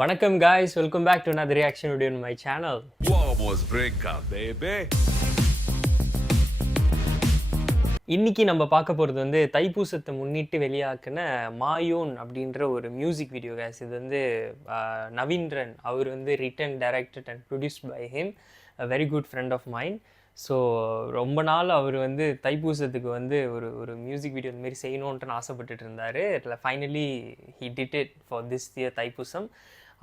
வணக்கம் guys, welcome back to another reaction video on my channel. Vamos brincar, baby. இன்னைக்கு நம்ம பார்க்க போகிறது வந்து தைப்பூசத்தை முன்னிட்டு வெளியாக்குன மாயோன் அப்படின்ற ஒரு மியூசிக் வீடியோ guys. இது வந்து நவீன்ரன் அவர் வந்து written directed and produced by him, a very good friend of mine. So ரொம்ப நாள் அவர் வந்து தைப்பூசத்துக்கு வந்து ஒரு மியூசிக் வீடியோ இந்த மாதிரி செய்யணுன்ட்டு ஆசைப்பட்டுட்டு இருந்தார். இதில் finally he did it for this year Thaipusam.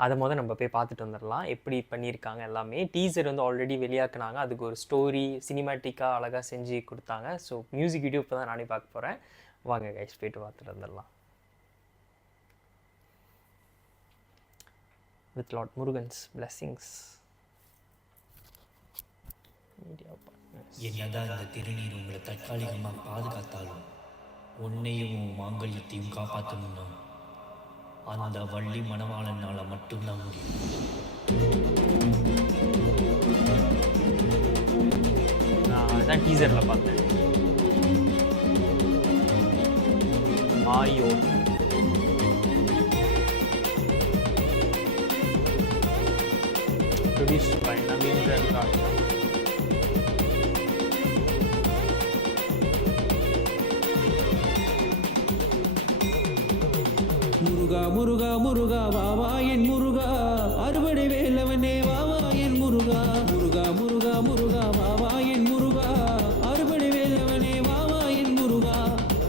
அதை நம்ம போய் பார்த்துட்டு வந்துடலாம் எப்படி பண்ணியிருக்காங்க எல்லாமே. டீசர் வந்து ஆல்ரெடி வெளியாக்குனாங்க, அதுக்கு ஒரு ஸ்டோரி சினிமேட்டிக்காக அழகாக செஞ்சு கொடுத்தாங்க. ஸோ மியூசிக் வீடியோ இப்போ தான் நானே பார்க்க போகிறேன். வாங்க கைஸ் போய்ட்டு பார்த்துட்டு வந்துடலாம். With lot Murugan's blessings. என்னதான் இந்த திருநீர் உங்களை தற்காலிகமாக பாதுகாத்தாலும் உன்னையும் மாங்கல்யத்தையும் காப்பாற்றணும்னா அந்த வள்ளி மணவாளனால மட்டும்தான் முடியும். நான் அதான் டீசரில் பார்த்தேன். மாயோ ப்ரொடியூஸ்ட் பை நவீன்ரன் ராஜா. முருகா முருகா முருகா வாவா என் முருகா, அறுபடை வேலவனே வாவா என் முருகா. முருகா முருகா முருகா வாவா என் முருகா, அறுபடை வேலவனே வாவா என் முருகா.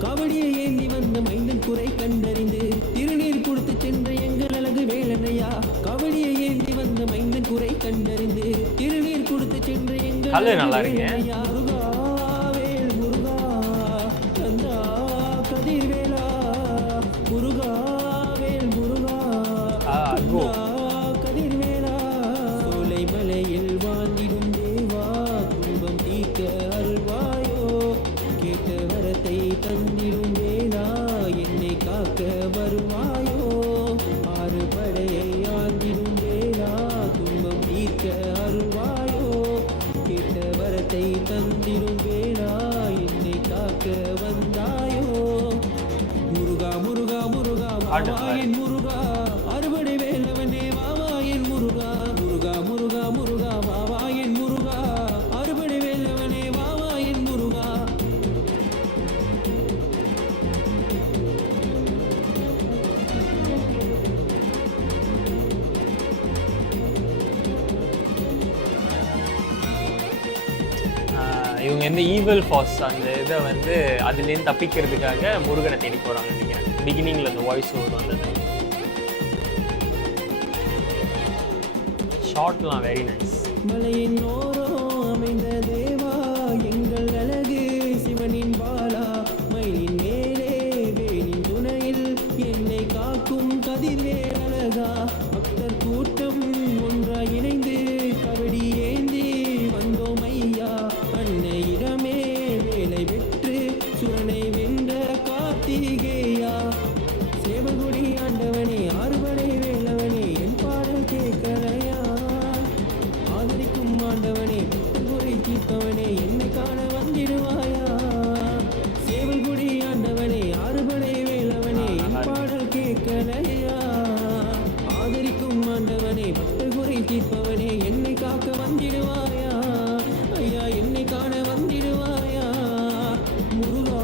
கபடியை ஏந்தி வந்த மைந்தன் குறை கண்டறிந்து திருநீர் கொடுத்து சென்ற எங்கள் அழகு வேலனையா. கபடியை ஏந்தி வந்த மைந்தன் குறை கண்டறிந்து திருநீர் கொடுத்து சென்ற எங்கள் நல்லா இருக்கு. முருகா வேல் முருகா கந்தா கதிர்வேலா முருகா கதிர்வேலா. சோலை மலையில் வாழ்ந்திடும் தேவா, துன்பம் தீர்க்க அருள்வாயோ. கேட்ட வரத்தை தந்திடும் வேலா, என்னை காக்க வருவாயோ. ஆறு படையை ஆண்டிடும் வேலா, துன்பம் தீர்க்க அருள்வாயோ. கேட்ட வரத்தை தந்திடும் வேலா, என்னை காக்க வந்தாயோ. முருகா முருகா முருகா வாவா என் முருகா, அறுபடை வேலவனே வாவா என் முருகா. முருகா முருகா முருகா வாவா என் முருகா, அறுபடை வேலவனே வாவா என் முருகா. இவங்க இந்த ஈவல் ஃபாஸ் அந்த இதை வந்து அதுலேருந்து தப்பிக்கிறதுக்காக முருகனை தேடி போகிறாங்க. நினைக்கிறேன் பிகினிங்கில் அந்த வாய்ஸ் ஓவர் வந்தது. ஷார்ட்லாம் வெரி நைஸ். மலையின் ஓரோ அமைந்த தேவா, எங்கள் அழகு சிவனின் பாலா. மயிலின் மேலே வேலின் துணையில் என்னை காக்கும் கதிர்வேல் அழகா. பக்தர் கூட்டம் ஒன்றாய் இணைந்து கபடி ஏந்தி வந்தோம் ஐயா. அன்னையிடமே வேலை வெற்று சுரனை வென்ற கார்த்திகேயா. சேவகுடி ஆண்டவனே அறுபடை வேலவனே, என் பாடல் கேட்கலையா. ஆதரிக்கும் ஆண்டவனே குறை தீர்ப்பவனே, என்னை காண வந்திடுவாயா. சேவல்குடி ஆண்டவனே அறுபடை வேலவனே, என் பாடல் கேட்கலையா. ஆதரிக்கும் ஆண்டவனே பக்தர் குறை தீர்ப்பவனே, என்னை காக்க வந்திடுவாயா. ஐயா என்னை காண வந்திடுவாயா. முருகா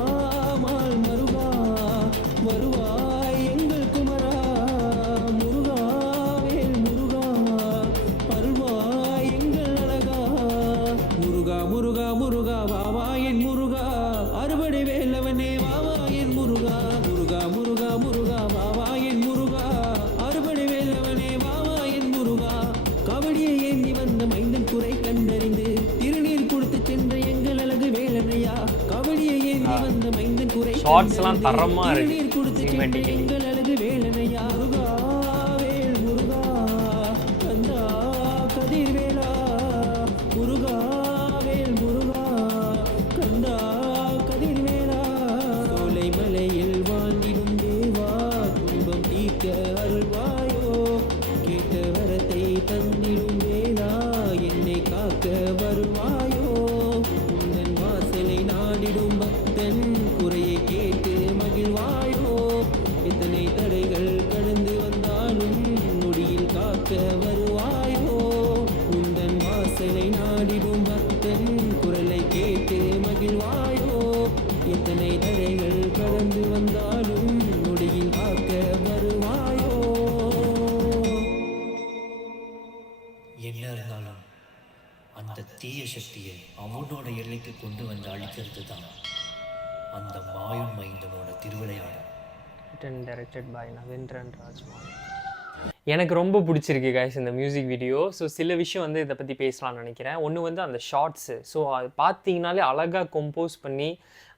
மால் மருகா வருவாய் எங்கள் குமரா. முருகா வேல் முருகா அருள்வாய் எங்கள் அழகா. முருகா முருகா முருகா வாவா என் முருகா, அறுபடை வேலவனே வாவா என் முருகா. முருகா முருகா முருகா வாவா என் முருகா, அறுபடை வேலவனே வாவா என் முருகா. கபடியை ஏந்தி வந்த மைந்தன் குறை கண்டறிந்து திருநீர் கொடுத்து சென்ற எங்கள் அழகு வேலனையா. கபடியை ஏந்தி வந்த மைந்தன் குறை ஷார்ட்ஸ்லாம் தரமா இருக்கு. திருநீர் கொடுத்து சென்ற எங்கள் அழகு வேலனையா. முருகா வேல் முருகா கந்தா கதிர்வேலா. முருகா வேல் முருகா கந்தா கதிர்வேலா. சோலை மலையில் வாழ்ந்திடும் தேவா, துன்பம் தீர்க்க அருள்வாயோ. கேட்ட வரத்தை தந்திடும் வேலா, என்னை காக்க வருவாயோ. உந்தன் வாசலை நாடிடும் பக்தன் குறையை கேட்டு மகிழ்வாயோ. எத்தனை தடைகள் கடந்து வந்து எத்தனை தடைகள் கடந்து வந்தாலும் நொடியில் காக்க வருவாயோ. என்ன இருந்தாலும் அந்த தீய சக்தியை அவனோட எல்லைக்கு கொண்டு வந்து அழிக்கிறது தான் அந்த மாயன் மைந்தனோட திருவிளையாடல். Written directed by Navindran Rajman. எனக்கு ரொம்ப பிடிச்சிருக்கு கைஸ் இந்த மியூசிக் வீடியோ. ஸோ சில விஷயம் வந்து இதை பற்றி பேசலாம்னு நினைக்கிறேன். ஒன்று வந்து அந்த ஷார்ட்ஸு. ஸோ அது பார்த்தீங்கனாலே அழகாக கம்போஸ் பண்ணி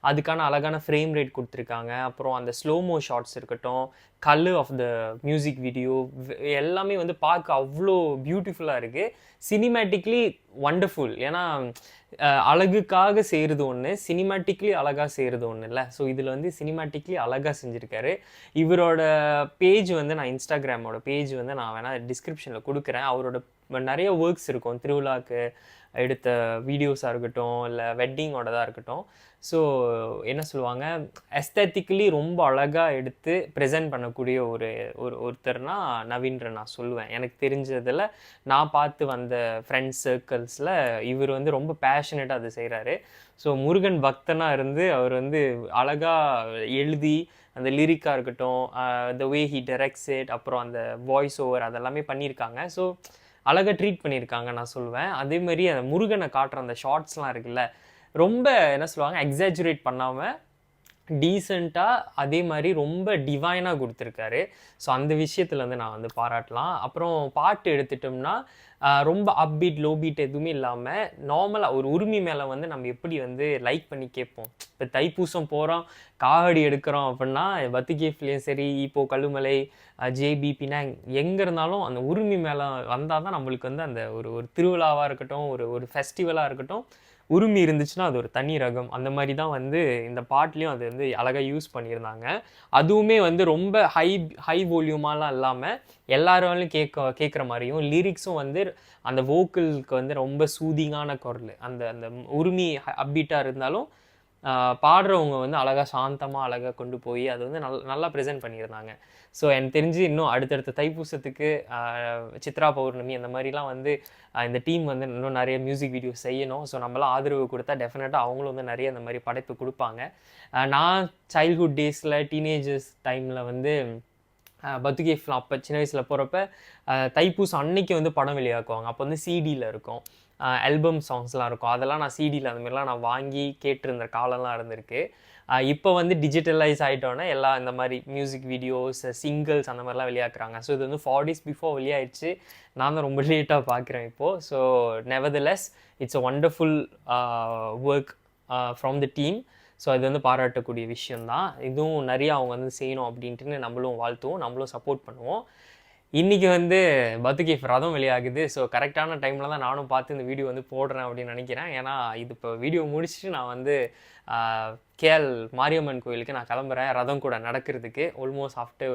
அதுக்கான அழகான ஃப்ரேம் ரேட் கொடுத்துருக்காங்க. அப்புறம் அந்த ஸ்லோமோ ஷார்ட்ஸ் இருக்கட்டும், colour of the music video எல்லாமே வந்து பார்க்க அவ்வளோ பியூட்டிஃபுல்லாக இருக்குது. Cinematically wonderful. ஏன்னா அழகுக்காக செய்கிறது ஒன்று, சினிமேட்டிக்லி அழகாக செய்கிறது ஒன்று இல்லை. ஸோ இதில் வந்து சினிமேட்டிக்லி அழகாக செஞ்சுருக்காரு. இவரோட பேஜ் வந்து நான் இன்ஸ்டாகிராமோட பேஜ் வந்து நான் வேணால் டிஸ்கிரிப்ஷனில் கொடுக்குறேன். அவரோட நிறைய ஒர்க்ஸ் இருக்கும், திருவிழாக்கு எடுத்த வீடியோஸாக இருக்கட்டும், இல்லை வெட்டிங்கோடதாக இருக்கட்டும். ஸோ என்ன சொல்லுவாங்க, எஸ்தெட்டிக்கலி ரொம்ப அழகாக எடுத்து ப்ரெசென்ட் பண்ணக்கூடிய ஒருத்தர்னா நவீன்றன் நான் சொல்லுவேன். எனக்கு தெரிஞ்சதில் நான் பார்த்து வந்த ஃப்ரெண்ட்ஸ் சர்க்கிள்ஸில் இவர் வந்து ரொம்ப பேஷனேட்டாக அது செய்கிறாரு. ஸோ முருகன் பக்தனாக இருந்து அவர் வந்து அழகாக எழுதி அந்த லிரிக்காக இருக்கட்டும், த வே ஹி டைரக்ட்ஸ் இட், அப்புறம் அந்த வாய்ஸ் ஓவர் அதெல்லாமே பண்ணியிருக்காங்க. ஸோ அழகாக ட்ரீட் பண்ணியிருக்காங்க நான் சொல்லுவேன். அதேமாதிரி அந்த முருகனை காட்டுற அந்த ஷார்ட்ஸ்லாம் இருக்குல்ல, ரொம்ப என்ன சொல்லுவாங்க, எக்ஸாஜுரேட் பண்ணாமல் டீசெண்டாக அதே மாதிரி ரொம்ப டிவைனாக கொடுத்துருக்காரு. ஸோ அந்த விஷயத்தில் வந்து நான் வந்து பாராட்டலாம். அப்புறம் பாட்டு எடுத்துட்டோம்னா ரொம்ப அப்பீட் லோபீட் எதுவுமே இல்லாமல் நார்மலாக ஒரு உரிமை மேலே வந்து நம்ம எப்படி வந்து லைக் பண்ணி கேட்போம். இப்போ தைப்பூசம் போகிறோம், காவடி எடுக்கிறோம் அப்படின்னா பத்துகேஃப்லேயும் சரி, இப்போ கல்லுமலை, ஜேபி, பினாங் எங்கே இருந்தாலும் அந்த உரிமை மேலே வந்தால் தான் நம்மளுக்கு வந்து அந்த ஒரு திருவிழாவாக இருக்கட்டும், ஒரு ஃபெஸ்டிவலாக இருக்கட்டும், உரிமை இருந்துச்சுன்னா அது ஒரு தனி ரகம். அந்த மாதிரி தான் வந்து இந்த பாட்லேயும் அது வந்து அழகாக யூஸ் பண்ணியிருந்தாங்க. அதுவுமே வந்து ரொம்ப ஹை வால்யூமாலாம் இல்லாமல் எல்லாராலையும் கேட்குற மாதிரியும், லிரிக்ஸும் வந்து அந்த வோக்கலுக்கு வந்து ரொம்ப சூதிங்கான குரல், அந்த உரிமை அப்பீட்டாக இருந்தாலும் பாடுறவங்க வந்து அழகாக சாந்தமாக அழகாக கொண்டு போய் அது வந்து நல்லா ப்ரெசென்ட் பண்ணியிருந்தாங்க. ஸோ எனக்கு தெரிஞ்சு இன்னும் அடுத்தடுத்த தைப்பூசத்துக்கு, சித்ரா பௌர்ணமி அந்த மாதிரிலாம் வந்து இந்த டீம் வந்து இன்னும் நிறைய மியூசிக் வீடியோ செய்யணும். ஸோ நம்மளாம் ஆதரவு கொடுத்தா டெஃபினட்டாக அவங்களும் வந்து நிறைய அந்த மாதிரி படைப்பு கொடுப்பாங்க. நான் சைல்ட்ஹுட் டேஸில் டீனேஜர்ஸ் டைமில் வந்து பத்துகேஃப்லாம் அப்போ சின்ன வயசில் போகிறப்ப தைப்பூசம் அன்னைக்கு வந்து படம் வெளியாக்குவாங்க. அப்போ வந்து சிடியில் இருக்கும், ஆல்பம் சாங்ஸ்லாம் இருக்கும். அதெல்லாம் நான் சிடியில் அந்த மாதிரிலாம் நான் வாங்கி கேட்டிருந்த காலம்லாம் இருந்திருக்கு. இப்போ வந்து டிஜிட்டலைஸ் ஆகிட்டோன்னே எல்லாம் இந்த மாதிரி மியூசிக் வீடியோஸ், சிங்கிள்ஸ் அந்த மாதிரிலாம் வெளியாக்குறாங்க. ஸோ இது வந்து 4 days பிஃபோர் வெளியாகிடுச்சு. நான் தான் ரொம்ப லேட்டாக பார்க்குறேன் இப்போது. So nevertheless it's a wonderful work from the team. So அது வந்து பாராட்டக்கூடிய விஷயந்தான். இதுவும் நிறைய அவங்க வந்து செய்யணும் அப்படின்ட்டு நம்மளும் வாழ்த்துவோம், நம்மளும் சப்போர்ட் பண்ணுவோம். இன்றைக்கி வந்து பத்துகேஃப் ரதம் வெளியாகுது. ஸோ கரெக்டான டைமில் தான் நானும் பார்த்து இந்த வீடியோ வந்து போடுறேன் அப்படின்னு நினைக்கிறேன். ஏன்னா இது இப்போ வீடியோ முடிச்சுட்டு நான் வந்து கேஎல் மாரியம்மன் கோயிலுக்கு நான் கிளம்புறேன் ரதம் கூட நடக்கிறதுக்கு. ஆல்மோஸ்ட் ஆஃப்டர்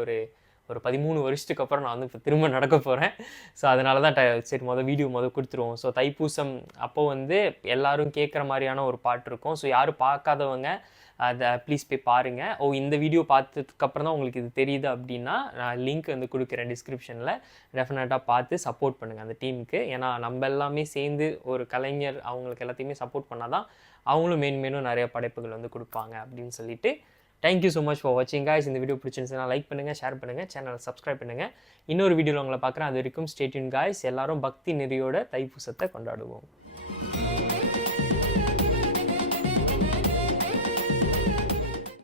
ஒரு 13 வருஷத்துக்கு அப்புறம் நான் வந்து இப்போ திரும்ப நடக்க போகிறேன். ஸோ அதனால தான் சரி வீடியோ கொடுத்துருவோம். ஸோ தைப்பூசம் அப்போது வந்து எல்லோரும் கேட்குற மாதிரியான ஒரு பாட்டு இருக்கும். ஸோ யாரும் பார்க்காதவங்க அதை ப்ளீஸ் போய் பாருங்கள். இந்த வீடியோ பார்த்ததுக்கப்புறம் தான் உங்களுக்கு இது தெரியுது அப்படின்னா நான் லிங்க் வந்து கொடுக்குறேன் டிஸ்கிரிப்ஷனில். டெஃபினட்டாக பார்த்து சப்போர்ட் பண்ணுங்கள் அந்த டீமுக்கு. ஏன்னா நம்ம எல்லாமே சேர்ந்து ஒரு கலைஞர் அவங்களுக்கு எல்லாத்தையுமே சப்போர்ட் பண்ணால் தான் அவங்களும் மேலும் நிறைய படைப்புகள் வந்து கொடுப்பாங்க அப்படின்னு சொல்லிட்டு தேங்க்யூ ஸோ மச் ஃபார் வாட்சிங் காய்ஸ். இந்த வீடியோ பிடிச்சிருந்துச்சுன்னா லைக் பண்ணுங்கள், ஷேர் பண்ணுங்கள், சேனலை சப்ஸ்கிரைப் பண்ணுங்கள். இன்னொரு வீடியோவில் உங்களை பார்க்குறேன். அது வரைக்கும் ஸ்டே டியூன் காய்ஸ். எல்லாரும் பக்தி நெறியோட தைப்பூசத்தை கொண்டாடுவோம்.